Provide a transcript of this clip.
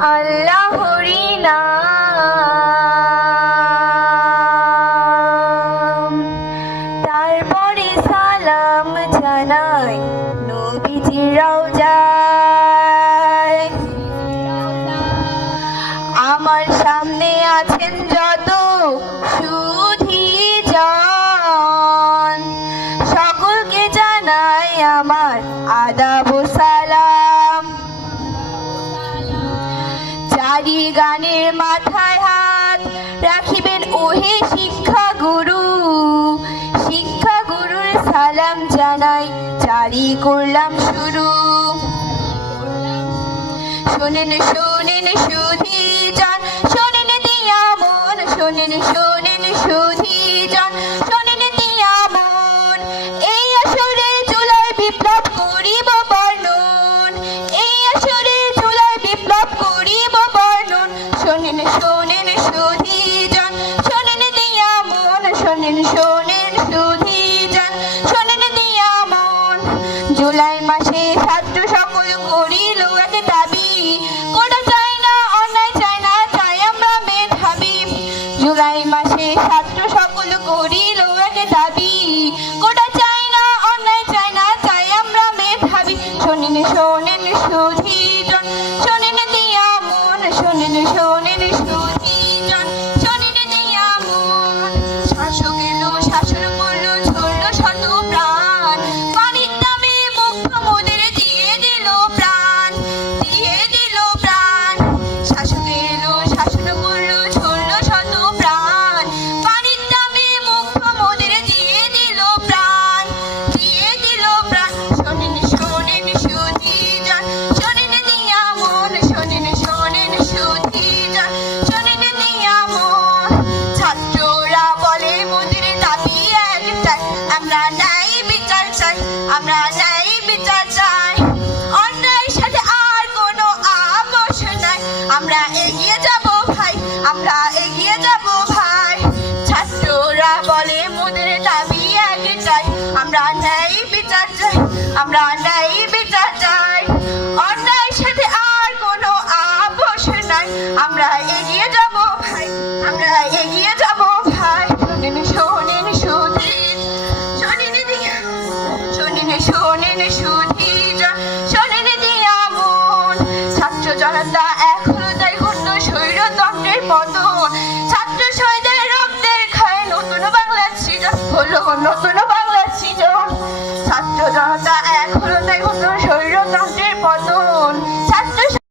আল্লাহরি নাম, তারপরে সালাম জানাই নবীজির রওজায়। আমার সামনে আছেন যত সুধীজন, সকলকে জানাই আমার আদাব ও সালাম। চারি গানের মাথায় হাত রাখিবেন ওহে শিক্ষা গুরু, শিক্ষা গুরুর সালাম জানাই জারি করলাম শুরু। শোনেন শোনেন সুধীজন, শোনেন দিয়া মন, শোনেন শোনেন সুধীজন, শোনেন দিয়া মন। এই আসরে চুলায় বিপ্লব করিব বর্ণন, এই আসরে চুলায় বিপ্লব করিব বর্ণন। শোনেন শোনেন সুধীজন, শোনেন দিয়া মন, শোনেন শোনেন সুধীজন, শোনেন দিয়া মন। জুলাই মাসে ছাত্র সকল করিল এক দাবি, কোটা চাই না অন্যায় চাই না, চাই আমরা মেধাবী। জুলাই মাসে ছাত্র সকল করিল এক দাবি, কোটা চাই না অন্যায় চাই না, চাই আমরা মেধাবী। শোনেন শোনেন সুধীজন, শোনেন দিয়া মন, শোনেন শোনেন সুধীজন, শোনেন দিয়া মন। শাসক এলো শাসন করলো ঝরলো শত প্রাণ, পানির দামে মুগ্ধ মোদের দিয়ে দিল প্রাণ, দিয়ে দিল প্রাণ। শাসক এলো শাসন করলো ঝরলো শত প্রাণ, পানির দামে মুগ্ধ মোদের দিয়ে দিল প্রাণ, দিয়ে দিল প্রাণ। শোনেন শোনেন সুধীজন, শোনেন দিয়া মন, শোনেন শোনেন সুধীজন, শোনেন দিয়া মন। ছাত্ররা বলে মোদের দাবি একটাই, আমরা ন্যায় বিচার চাই, আমরা ন্যায় বিচার চাই। অন্যায়ের সাথে আর কোনো আপোষ নাই, আমরা এগিয়ে যাব ভাই, আমরা এগিয়ে যাব ভাই। ছাত্ররা বলে মোদের দাবি একটাই, আমরা ন্যায় বিচার চাই, আমরা ন্যায় বিচার চাই। অন্যায়ের সাথে আর কোনো আপোষ নাই, আমরা এগিয়ে যাব ভাই, আমরা এগিয়ে যাব ভাই। শোনেন শোনেন সুধীর, শোনেন দিয়া, শোনেন শোনেন সুধীজন, শোনেন দিয়া মন। ছাত্র জনতা এখনো তাই হল স্বৈরতন্ত্রের পতন, ছাত্র শহীদের রক্তের খায় নতুন বাংলার সৃজন, হলো নতুন বাংলার সৃজন। ছাত্র জনতা এখনো তাই হল